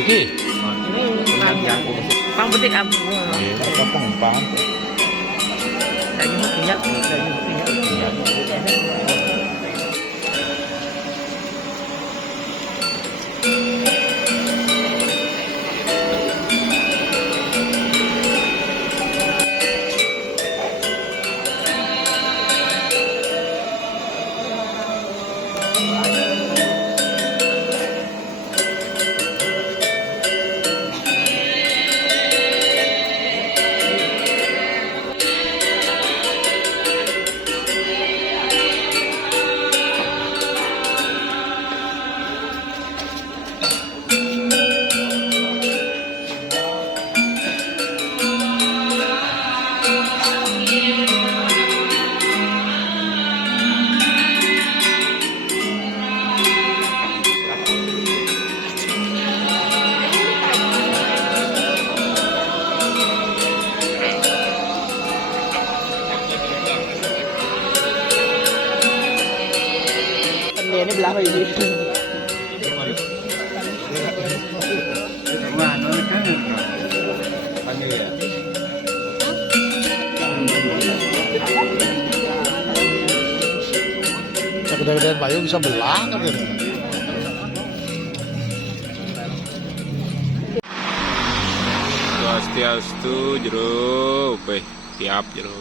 Oke. Ini pang petik am. Apa pengumpan? Daging minyak, daging minyak. Ini belah ini. Gede-gedean bayu bisa belah kan gitu. Swastiastu jero, tiap jero.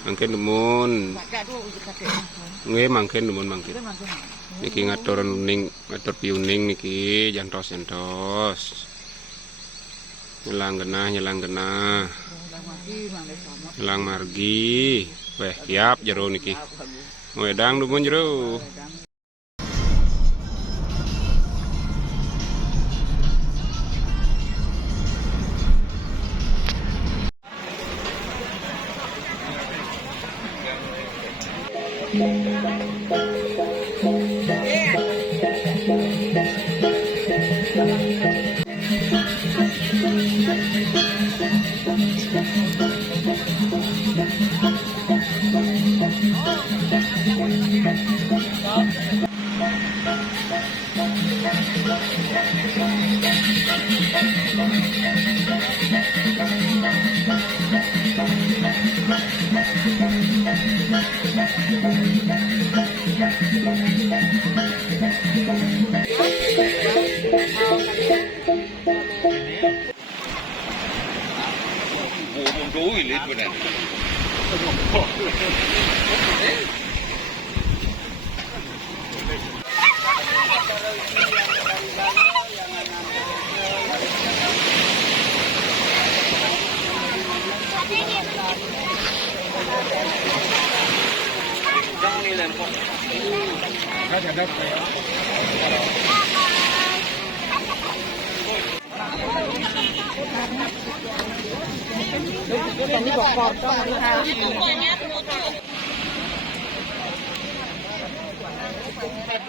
Mangken demun. Nggih mangken demun mangken. Niki ngatur ngatur piuning niki jantos. Nyelang genah. Nyelang margi. Weh tiap jero niki. Wedang demun jero.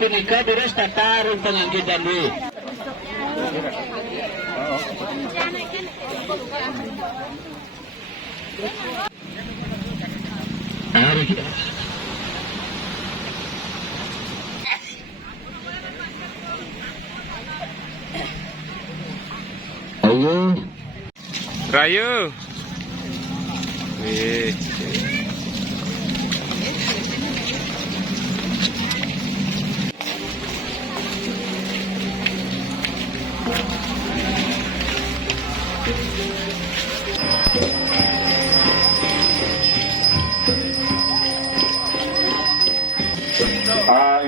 Punika beres tatarun pengangkitan dulu. Ayo. Rayu.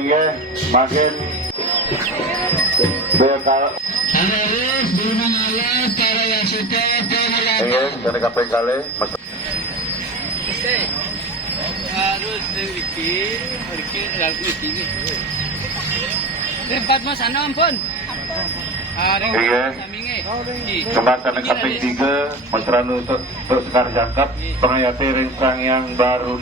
Iya, makin bekal. Harus berenang alas cara yang sudah Iya, dari KPK kali. Harus bikin lagu ini. Tempat mas ano ampun. Iya. Kembangkan KPK 3, Mesranu untuk sekar jangkap pengayati rencang yang baru.